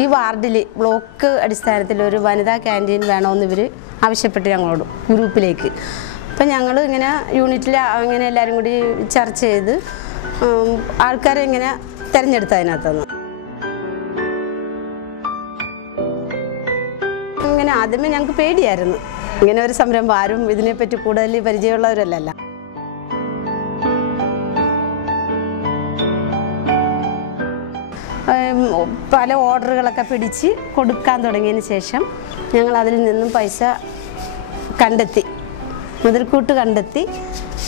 ഈ വാർഡിൽ ബ്ലോക്ക് അടിസ്ഥാനത്തിൽ ഒരു വനിതാ ക്യാൻറ്റീൻ വേണമെന്ന് ഇവർ ആവശ്യപ്പെട്ട് ഞങ്ങളോട് ഗ്രൂപ്പിലേക്ക്. അപ്പം ഞങ്ങൾ ഇങ്ങനെ യൂണിറ്റിൽ അങ്ങനെ എല്ലാവരും കൂടി ചർച്ച ചെയ്ത് ആൾക്കാരെ ഇങ്ങനെ തിരഞ്ഞെടുത്ത അതിനകത്തുനിന്ന്. ഇങ്ങനെ ആദ്യമേ ഞങ്ങൾക്ക് പേടിയായിരുന്നു. ഇങ്ങനെ ഒരു സംരംഭം ആരും ഇതിനെപ്പറ്റി കൂടുതൽ പരിചയമുള്ളവരല്ല. പല ഓർഡറുകളൊക്കെ പിടിച്ച് കൊടുക്കാൻ തുടങ്ങിയതിന് ശേഷം ഞങ്ങൾ അതിൽ നിന്നും പൈസ കണ്ടെത്തി, മുതൽക്കൂട്ട് കണ്ടെത്തി.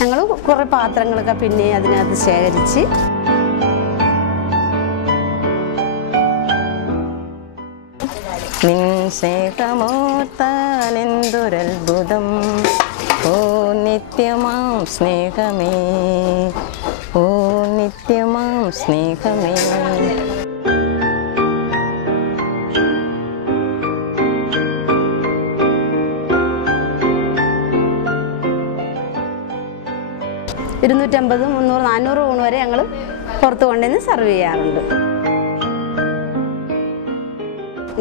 ഞങ്ങൾ കുറേ പാത്രങ്ങളൊക്കെ പിന്നെ അതിനകത്ത് ശേഖരിച്ച് നിൻ സ്നേഹമോർത്താലെന്തൊരത്ഭുതം, ഓ നിത്യമാം സ്നേഹമേ, ഓ നിത്യമാം സ്നേഹമേ. $250, $300, $400 ഊണ് വരെ ഞങ്ങൾ പുറത്ത് കൊണ്ടുവന്ന് സെർവ് ചെയ്യാറുണ്ട്.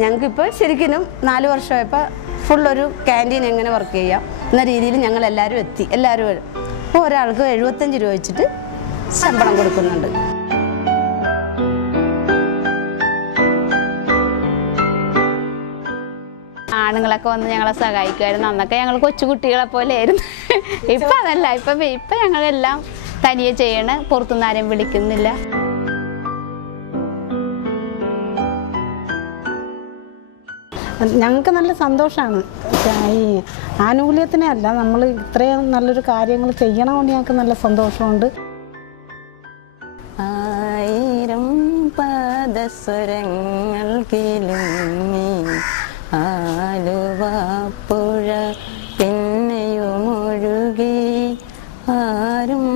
ഞങ്ങൾക്കിപ്പോൾ ശരിക്കും 4 വർഷമായപ്പോൾ ഫുള്ളൊരു ക്യാൻറ്റീൻ എങ്ങനെ വർക്ക് ചെയ്യാം എന്ന രീതിയിൽ ഞങ്ങൾ എല്ലാവരും എത്തി. എല്ലാവരും ഇപ്പോൾ ഒരാൾക്ക് 75 രൂപ വെച്ചിട്ട് ശമ്പളം കൊടുക്കുന്നുണ്ട്. ആണുങ്ങളൊക്കെ വന്ന് ഞങ്ങളെ സഹായിക്കുമായിരുന്നു. അന്നൊക്കെ ഞങ്ങൾ കൊച്ചുകുട്ടികളെ പോലെ ആയിരുന്നു. ഇപ്പം അതല്ല, ഇപ്പം ഞങ്ങളെല്ലാം തനിയെ ചെയ്യണ, പുറത്തുനിന്ന് ആരെയും വിളിക്കുന്നില്ല. ഞങ്ങൾക്ക് നല്ല സന്തോഷമാണ്. ഈ ആനുകൂല്യത്തിനല്ല, നമ്മൾ ഇത്രയും നല്ലൊരു കാര്യങ്ങൾ ചെയ്യണതുകൊണ്ട് ഞങ്ങൾക്ക് നല്ല സന്തോഷമുണ്ട്. ആയിരം പാദസ്വരങ്ങൾ കിലുങ്ങി ആലുവാപ്പുഴ പിന്നെയുമൊഴുകി ആരും